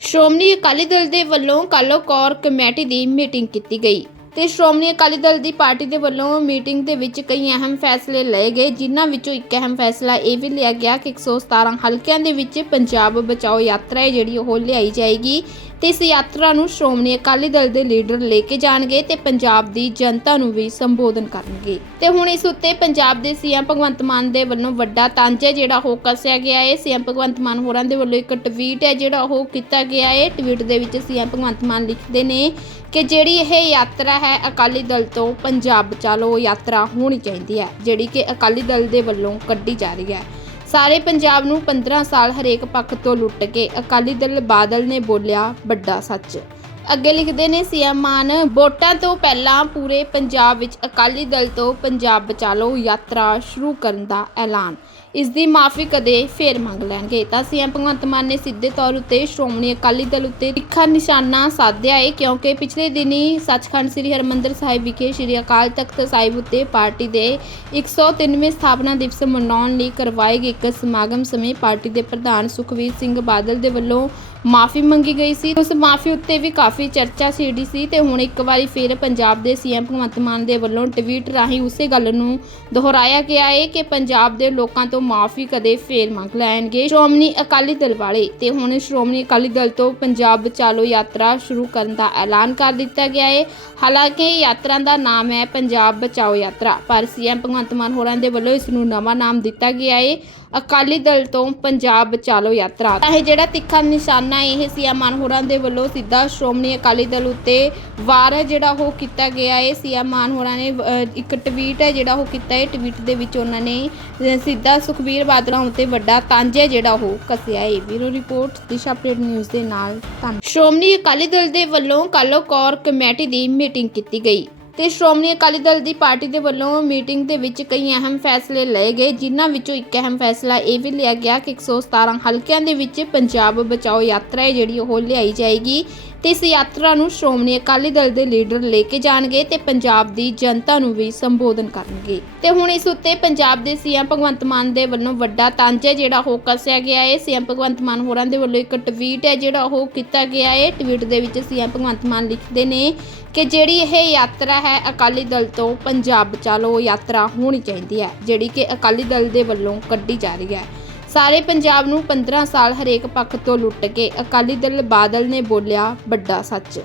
ਸ਼੍ਰੋਮਣੀ ਅਕਾਲੀ ਦਲ ਦੇ ਵੱਲੋਂ ਕਾਲੋ ਕੋਰ ਕਮੇਟੀ ਦੀ ਮੀਟਿੰਗ ਕੀਤੀ ਗਈ ਤੇ ਸ਼੍ਰੋਮਣੀ ਅਕਾਲੀ ਦਲ ਦੀ ਪਾਰਟੀ ਦੇ ਵੱਲੋਂ ਮੀਟਿੰਗ ਦੇ ਵਿੱਚ ਕਈ ਅਹਿਮ ਫੈਸਲੇ ਲਏ ਗਏ, ਜਿਨ੍ਹਾਂ ਵਿੱਚੋਂ ਇੱਕ ਅਹਿਮ ਫੈਸਲਾ ਇਹ ਵੀ ਲਿਆ ਗਿਆ ਕਿ 117 ਹਲਕਿਆਂ ਦੇ ਵਿੱਚ ਪੰਜਾਬ ਬਚਾਓ ਯਾਤਰਾ ਹੈ ਜਿਹੜੀ ਉਹ ਲਿਆਈ ਜਾਏਗੀ। ਤੇ ਇਸ ਯਾਤਰਾ ਨੂੰ ਸ਼੍ਰੋਮਣੀ ਅਕਾਲੀ ਦਲ ਦੇ ਲੀਡਰ ਲੈ ਕੇ ਜਾਣਗੇ ਤੇ ਪੰਜਾਬ ਦੀ ਜਨਤਾ ਨੂੰ ਵੀ ਸੰਬੋਧਨ ਕਰਨਗੇ। ਤੇ ਹੁਣ ਇਸ ਉੱਤੇ ਪੰਜਾਬ ਦੇ ਸੀਐਮ ਭਗਵੰਤ ਮਾਨ ਦੇ ਵੱਲੋਂ ਵੱਡਾ ਤੰਜ ਹੈ, ਜਿਹੜਾ ਉਹ ਕੱਸਿਆ ਗਿਆ ਹੈ। ਸੀਐਮ ਭਗਵੰਤ ਮਾਨ ਹੋਰਾਂ ਦੇ ਵੱਲੋਂ ਇੱਕ ਟਵੀਟ ਹੈ, ਜਿਹੜਾ ਉਹ ਕੀਤਾ ਗਿਆ ਹੈ। ਟਵੀਟ ਦੇ ਵਿੱਚ ਸੀਐਮ ਭਗਵੰਤ ਮਾਨ ਲਿਖਦੇ ਨੇ ਕਿ ਜਿਹੜੀ ਇਹ ਯਾਤਰਾ ਹੈ, ਅਕਾਲੀ ਦਲ ਤੋਂ ਪੰਜਾਬ ਬਚਾਲੋ ਯਾਤਰਾ ਹੋਣੀ ਚਾਹੀਦੀ ਹੈ, ਜਿਹੜੀ ਕਿ ਅਕਾਲੀ ਦਲ ਦੇ ਵੱਲੋਂ ਕੱਢੀ ਜਾ ਰਹੀ ਹੈ। ਸਾਰੇ ਪੰਜਾਬ ਨੂੰ 15 ਸਾਲ ਹਰੇਕ ਪੱਖ ਤੋਂ ਲੁੱਟ ਕੇ ਅਕਾਲੀ ਦਲ ਬਾਦਲ ਨੇ ਬੋਲਿਆ ਵੱਡਾ ਸੱਚ। ਅੱਗੇ ਲਿਖਦੇ ਨੇ, ਸੀਐਮ ਮਾਨ, ਵੋਟਾਂ ਤੋਂ ਪਹਿਲਾਂ ਪੂਰੇ ਪੰਜਾਬ ਵਿੱਚ ਅਕਾਲੀ ਦਲ ਤੋਂ ਪੰਜਾਬ ਬਚਾਲੋ ਯਾਤਰਾ ਸ਼ੁਰੂ ਕਰਨ ਦਾ ਐਲਾਨ। ਇਸ ਦੀ ਮਾਫੀ ਕਦੇ ਫੇਰ ਮੰਗ ਲੈਣਗੇ। ਤਾਂ ਸੀਐਮ ਭਗਵੰਤ ਮਾਨ ਨੇ ਸਿੱਧੇ ਤੌਰ ਉੱਤੇ ਸ਼੍ਰੋਮਣੀ ਅਕਾਲੀ ਦਲ ਉੱਤੇ ਤਿੱਖਾ ਨਿਸ਼ਾਨਾ ਸਾਧਿਆ ਹੈ ਕਿਉਂਕਿ ਪਿਛਲੇ ਦਿਨੀ ਸੱਚਖੰਡ ਸ੍ਰੀ ਹਰਮੰਦਰ ਸਾਹਿਬ ਵਿਖੇ ਸ੍ਰੀ ਅਕਾਲ ਤਖਤ ਸਾਹਿਬ ਉੱਤੇ ਪਾਰਟੀ ਦੇ 103ਵੇਂ ਸਥਾਪਨਾ ਦਿਵਸ ਮਨਾਉਣ ਲਈ ਕਰਵਾਏ ਗਏ ਇੱਕ ਸਮਾਗਮ ਸਮੇਂ ਪਾਰਟੀ ਦੇ ਪ੍ਰਧਾਨ ਸੁਖਵੀਰ ਸਿੰਘ ਬਾਦਲ ਦੇ ਵੱਲੋਂ ਮਾਫੀ ਮੰਗੀ ਗਈ ਸੀ। ਉਸ ਮਾਫੀ ਉੱਤੇ ਵੀ ਕਾਫੀ ਚਰਚਾ ਛਿੜੀ ਸੀ ਤੇ ਹੁਣ ਇੱਕ ਵਾਰੀ ਫਿਰ ਪੰਜਾਬ ਦੇ ਸੀਐਮ ਭਗਵੰਤ ਮਾਨ ਦੇ ਵੱਲੋਂ ਟਵੀਟ ਰਾਹੀਂ ਉਸੇ ਗੱਲ ਨੂੰ ਦੁਹਰਾਇਆ ਗਿਆ ਹੈ ਕਿ ਪੰਜਾਬ ਦੇ ਲੋਕਾਂ ਤੋਂ ਮਾਫੀ ਕਦੇ ਫੇਰ ਮੰਗ ਲੈਣਗੇ। ਸ਼੍ਰੋਮਣੀ ਅਕਾਲੀ ਦਲ ਵਾਲੇ ਤੇ ਹੁਣ ਸ਼੍ਰੋਮਣੀ ਅਕਾਲੀ ਦਲ ਤੋਂ ਪੰਜਾਬ ਬਚਾਲੋ ਯਾਤਰਾ ਸ਼ੁਰੂ ਕਰਨ ਦਾ ਐਲਾਨ ਕਰ ਦਿੱਤਾ ਗਿਆ ਹੈ ਹਾਲਾਂਕਿ ਯਾਤਰਾ ਦਾ ਨਾਮ ਹੈ ਪੰਜਾਬ ਬਚਾਓ ਯਾਤਰਾ, ਪਰ ਸੀਐਮ ਭਗਵੰਤ ਮਾਨ ਹੋਰਾਂ ਦੇ ਵੱਲੋਂ ਇਸ ਨੂੰ ਨਵਾਂ ਨਾਮ ਦਿੱਤਾ ਗਿਆ ਹੈ ਅਕਾਲੀ ਦਲ ਤੋਂ ਪੰਜਾਬ ਬਚਾਲੋ ਯਾਤਰਾ। ਤਾਂ ਇਹ ਜਿਹੜਾ ਤਿੱਖਾ ਨਿਸ਼ਾਨਾ ਇਹ ਸੀਐਮ ਮਾਨ ਹੋਰਾਂ ਦੇ ਵੱਲੋਂ ਸਿੱਧਾ ਸ਼੍ਰੋਮਣੀ ਅਕਾਲੀ ਦਲ ਉੱਤੇ ਵਾਰ ਹੈ ਜਿਹੜਾ ਉਹ ਕੀਤਾ ਗਿਆ ਹੈ। ਸੀਐਮ ਮਾਨ ਹੋਰਾਂ ਨੇ ਇੱਕ ਟਵੀਟ ਹੈ ਜਿਹੜਾ ਉਹ ਕੀਤਾ ਹੈ। ਟਵੀਟ ਦੇ ਵਿੱਚ ਉਹਨਾਂ ਨੇ ਸਿੱਧਾ ਸੁਖਬੀਰ ਬਾਦਲਾਂ ਉੱਤੇ ਵੱਡਾ ਤੰਜ ਹੈ ਜਿਹੜਾ ਉਹ ਕੱਸਿਆ ਹੈ। Bureau report, Disha update news ਦੇ ਨਾਲ। ਧੰਨਵਾਦ। ਸ਼੍ਰੋਮਣੀ ਅਕਾਲੀ ਦਲ ਦੇ ਵੱਲੋਂ ਕਾਲੋ ਕੌਰ ਕਮੇਟੀ ਦੀ ਮੀਟਿੰਗ ਕੀਤੀ ਗਈ। ਤੇ ਸ਼੍ਰੋਮਣੀ ਅਕਾਲੀ ਦਲ ਦੀ ਪਾਰਟੀ ਦੇ ਵੱਲੋਂ ਮੀਟਿੰਗ ਦੇ ਵਿੱਚ ਕਈ ਅਹਿਮ ਫੈਸਲੇ ਲਏ ਗਏ, ਜਿਨ੍ਹਾਂ ਵਿੱਚੋਂ ਇੱਕ ਅਹਿਮ ਫੈਸਲਾ ਇਹ ਵੀ ਲਿਆ ਗਿਆ ਕਿ 117 ਹਲਕਿਆਂ ਦੇ ਵਿੱਚ ਪੰਜਾਬ ਬਚਾਓ ਯਾਤਰਾ ਹੈ ਜਿਹੜੀ ਉਹ ਲਿਆਈ ਜਾਏਗੀ। ਤੇ ਇਸ ਯਾਤਰਾ ਨੂੰ ਸ਼੍ਰੋਮਣੀ ਅਕਾਲੀ ਦਲ ਦੇ ਲੀਡਰ ਲੈ ਕੇ ਜਾਣਗੇ ਤੇ ਪੰਜਾਬ ਦੀ ਜਨਤਾ ਨੂੰ ਵੀ ਸੰਬੋਧਨ ਕਰਨਗੇ। ਤੇ ਹੁਣ ਇਸ ਉੱਤੇ ਪੰਜਾਬ ਦੇ ਸੀਐਮ ਭਗਵੰਤ ਮਾਨ ਦੇ ਵੱਲੋਂ ਵੱਡਾ ਤੰਜ ਹੈ, ਜਿਹੜਾ ਉਹ ਕੱਸਿਆ ਗਿਆ ਹੈ। ਸੀਐਮ ਭਗਵੰਤ ਮਾਨ ਹੋਰਾਂ ਦੇ ਵੱਲੋਂ ਇੱਕ ਟਵੀਟ ਹੈ, ਜਿਹੜਾ ਉਹ ਕੀਤਾ ਗਿਆ ਹੈ। ਟਵੀਟ ਦੇ ਵਿੱਚ ਸੀਐਮ ਭਗਵੰਤ ਮਾਨ ਲਿਖਦੇ ਨੇ ਕਿ ਜਿਹੜੀ ਇਹ ਯਾਤਰਾ ਹੈ, ਅਕਾਲੀ ਦਲ ਤੋਂ ਪੰਜਾਬ ਬਚਾਲੋ ਯਾਤਰਾ ਹੋਣੀ ਚਾਹੀਦੀ ਹੈ, ਜਿਹੜੀ ਕਿ ਅਕਾਲੀ ਦਲ ਦੇ ਵੱਲੋਂ ਕੱਢੀ ਜਾ ਰਹੀ ਹੈ। ਸਾਰੇ ਪੰਜਾਬ ਨੂੰ 15 ਸਾਲ ਹਰੇਕ ਪੱਖ ਤੋਂ ਲੁੱਟ ਕੇ ਅਕਾਲੀ ਦਲ ਬਾਦਲ ਨੇ ਬੋਲਿਆ ਵੱਡਾ ਸੱਚ।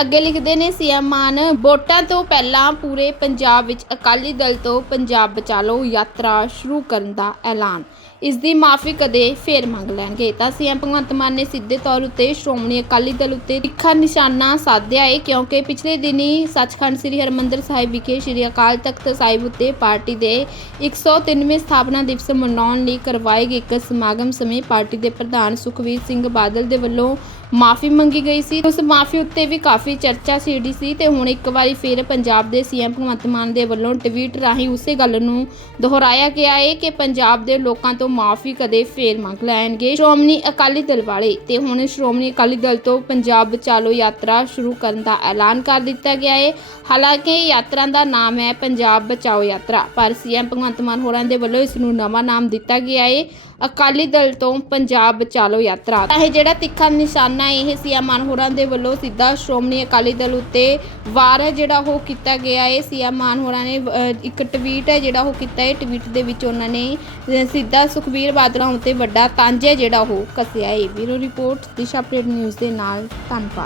ਅੱਗੇ ਲਿਖਦੇ ਨੇ, ਸੀਐਮ ਮਾਨ, ਵੋਟਾਂ ਤੋਂ ਪਹਿਲਾਂ ਪੂਰੇ ਪੰਜਾਬ ਵਿੱਚ ਅਕਾਲੀ ਦਲ ਤੋਂ ਪੰਜਾਬ ਬਚਾਲੋ ਯਾਤਰਾ ਸ਼ੁਰੂ ਕਰਨ ਦਾ ਐਲਾਨ। ਇਸ ਦੀ ਮਾਫੀ ਕਦੇ ਫੇਰ ਮੰਗ ਲੈਣਗੇ। ਤਾਂ ਸੀਐਮ ਭਗਵੰਤ ਮਾਨ ਨੇ ਸਿੱਧੇ ਤੌਰ ਉੱਤੇ ਸ਼੍ਰੋਮਣੀ ਅਕਾਲੀ ਦਲ ਉੱਤੇ ਤਿੱਖਾ ਨਿਸ਼ਾਨਾ ਸਾਧਿਆ ਹੈ ਕਿਉਂਕਿ ਪਿਛਲੇ ਦਿਨੀ ਸੱਚਖੰਡ ਸ੍ਰੀ ਹਰਮੰਦਰ ਸਾਹਿਬ ਵਿਖੇ ਸ੍ਰੀ ਅਕਾਲ ਤਖਤ ਸਾਹਿਬ ਉੱਤੇ ਪਾਰਟੀ ਦੇ 103ਵੇਂ ਸਥਾਪਨਾ ਦਿਵਸ ਮਨਾਉਣ ਲਈ ਕਰਵਾਏ ਗਏ ਇੱਕ ਸਮਾਗਮ ਸਮੇਂ ਪਾਰਟੀ ਦੇ ਪ੍ਰਧਾਨ ਸੁਖਵੀਰ ਸਿੰਘ ਬਾਦਲ ਦੇ ਵੱਲੋਂ ਮਾਫੀ ਮੰਗੀ ਗਈ ਸੀ। ਉਸ ਮਾਫੀ ਉੱਤੇ ਵੀ ਕਾਫੀ ਚਰਚਾ ਛਿੜੀ ਸੀ ਤੇ ਹੁਣ ਇੱਕ ਵਾਰੀ ਫਿਰ ਪੰਜਾਬ ਦੇ ਸੀਐਮ ਭਗਵੰਤ ਮਾਨ ਦੇ ਵੱਲੋਂ ਟਵੀਟ ਰਾਹੀਂ ਉਸੇ ਗੱਲ ਨੂੰ ਦੁਹਰਾਇਆ ਗਿਆ ਹੈ ਕਿ ਪੰਜਾਬ ਦੇ ਲੋਕਾਂ ਤੋਂ ਮਾਫੀ ਕਦੇ ਫੇਰ ਮੰਗ ਲੈਣਗੇ। ਸ਼੍ਰੋਮਣੀ ਅਕਾਲੀ ਦਲ ਵਾਲੇ ਤੇ ਹੁਣ ਸ਼੍ਰੋਮਣੀ ਅਕਾਲੀ ਦਲ ਤੋਂ ਪੰਜਾਬ ਬਚਾਲੋ ਯਾਤਰਾ ਸ਼ੁਰੂ ਕਰਨ ਦਾ ਐਲਾਨ ਕਰ ਦਿੱਤਾ ਗਿਆ ਹੈ ਹਾਲਾਂਕਿ ਯਾਤਰਾ ਦਾ ਨਾਮ ਹੈ ਪੰਜਾਬ ਬਚਾਓ ਯਾਤਰਾ, ਪਰ ਸੀਐਮ ਭਗਵੰਤ ਮਾਨ ਹੋਰਾਂ ਦੇ ਵੱਲੋਂ ਇਸ ਨੂੰ ਨਵਾਂ ਨਾਮ ਦਿੱਤਾ ਗਿਆ ਹੈ ਅਕਾਲੀ ਦਲ ਤੋਂ ਪੰਜਾਬ ਬਚਾਲੋ ਯਾਤਰਾ। ਤਾਂ ਇਹ ਜਿਹੜਾ ਤਿੱਖਾ ਨਿਸ਼ਾਨਾ ਇਹ ਸੀਐਮ ਮਾਨ ਹੋਰਾਂ ਦੇ ਵੱਲੋਂ ਸਿੱਧਾ ਸ਼੍ਰੋਮਣੀ ਅਕਾਲੀ ਦਲ ਉੱਤੇ ਵਾਰ ਹੈ ਜਿਹੜਾ ਉਹ ਕੀਤਾ ਗਿਆ। ਹੈ ਸੀਐਮ ਮਾਨ ਹੋਰਾਂ ਨੇ ਇੱਕ ਟਵੀਟ ਹੈ ਜਿਹੜਾ ਉਹ ਕੀਤਾ। ਹੈ ਟਵੀਟ ਦੇ ਵਿੱਚ ਉਹਨਾਂ ਨੇ ਸਿੱਧਾ ਸੁਖਬੀਰ ਬਾਦਲਾਂ ਉੱਤੇ ਵੱਡਾ ਤੰਜ ਹੈ ਜਿਹੜਾ ਉਹ ਕੱਸਿਆ। ਹੈ bureau report, Disha update news ਦੇ ਨਾਲ ਧੰਨਵਾਦ।